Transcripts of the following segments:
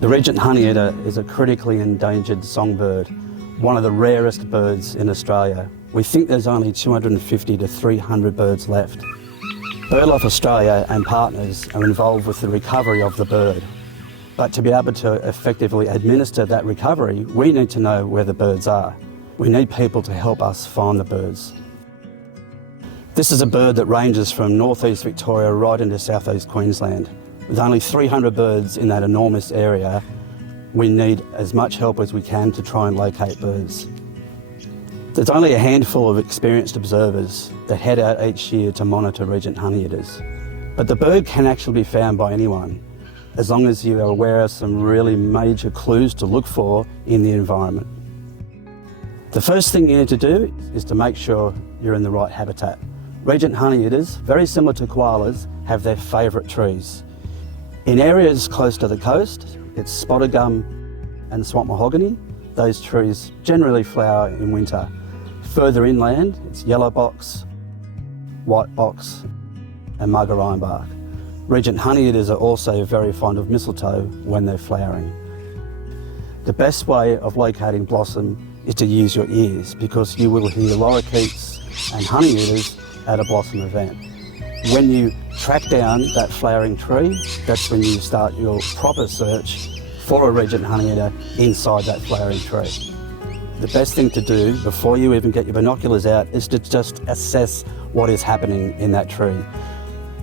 The Regent Honeyeater is a critically endangered songbird, one of the rarest birds in Australia. We think there's only 250 to 300 birds left. BirdLife Australia and partners are involved with the recovery of the bird. But to be able to effectively administer that recovery, we need to know where the birds are. We need people to help us find the birds. This is a bird that ranges from northeast Victoria right into southeast Queensland. With only 300 birds in that enormous area, we need as much help as we can to try and locate birds. There's only a handful of experienced observers that head out each year to monitor Regent Honeyeaters. But the bird can actually be found by anyone, as long as you are aware of some really major clues to look for in the environment. The first thing you need to do is to make sure you're in the right habitat. Regent Honeyeaters, very similar to koalas, have their favourite trees. In areas close to the coast, it's spotted gum and swamp mahogany. Those trees generally flower in winter. Further inland, it's yellow box, white box and mugger ironbark. Regent Honeyeaters are also very fond of mistletoe when they're flowering. The best way of locating blossom is to use your ears, because you will hear lorikeets and honeyeaters at a blossom event. When you track down that flowering tree, that's when you start your proper search for a Regent Honeyeater inside that flowering tree. The best thing to do before you even get your binoculars out is to just assess what is happening in that tree.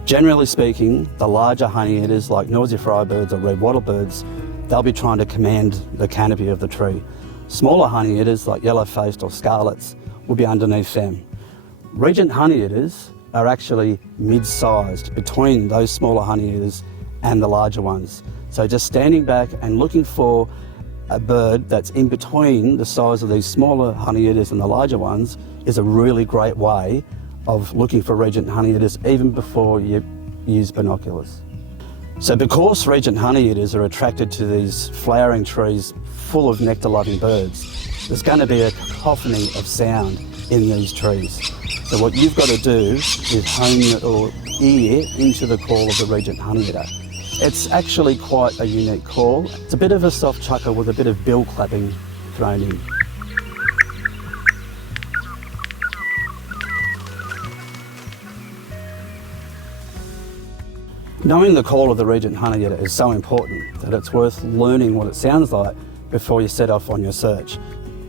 Generally speaking, the larger honeyeaters like noisy firebirds or red wattlebirds, they'll be trying to command the canopy of the tree. Smaller honeyeaters like yellow-faced or scarlets will be underneath them. Regent Honeyeaters are actually mid-sized between those smaller honeyeaters and the larger ones. So just standing back and looking for a bird that's in between the size of these smaller honeyeaters and the larger ones is a really great way of looking for Regent Honeyeaters even before you use binoculars. So because Regent Honeyeaters are attracted to these flowering trees full of nectar-loving birds, there's going to be a cacophony of sound in these trees. So what you've got to do is hone your ear into the call of the Regent Honeyeater. It's actually quite a unique call. It's a bit of a soft chuckle with a bit of bill clapping thrown in. Knowing the call of the Regent Honeyeater is so important that it's worth learning what it sounds like before you set off on your search.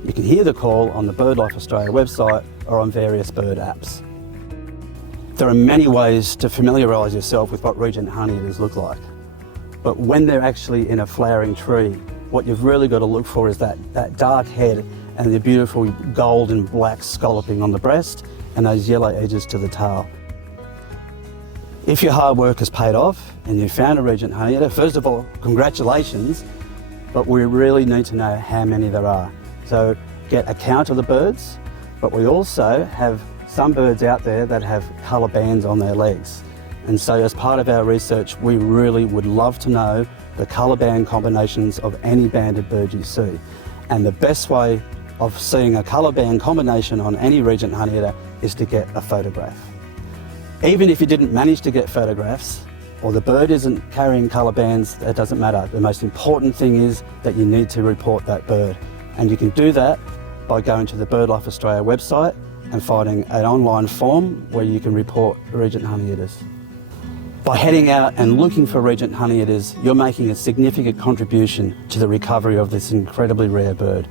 You can hear the call on the BirdLife Australia website or on various bird apps. There are many ways to familiarise yourself with what Regent Honeyeaters look like. But when they're actually in a flowering tree, what you've really got to look for is that dark head and the beautiful gold and black scalloping on the breast and those yellow edges to the tail. If your hard work has paid off and you found a Regent Honeyeater, first of all, congratulations, but we really need to know how many there are. So get a count of the birds, but we also have some birds out there that have colour bands on their legs. And so as part of our research, we really would love to know the colour band combinations of any banded bird you see. And the best way of seeing a colour band combination on any Regent Honeyeater is to get a photograph. Even if you didn't manage to get photographs, or the bird isn't carrying colour bands, that doesn't matter. The most important thing is that you need to report that bird. And you can do that by going to the BirdLife Australia website and finding an online form where you can report Regent Honeyeaters. By heading out and looking for Regent Honeyeaters, you're making a significant contribution to the recovery of this incredibly rare bird.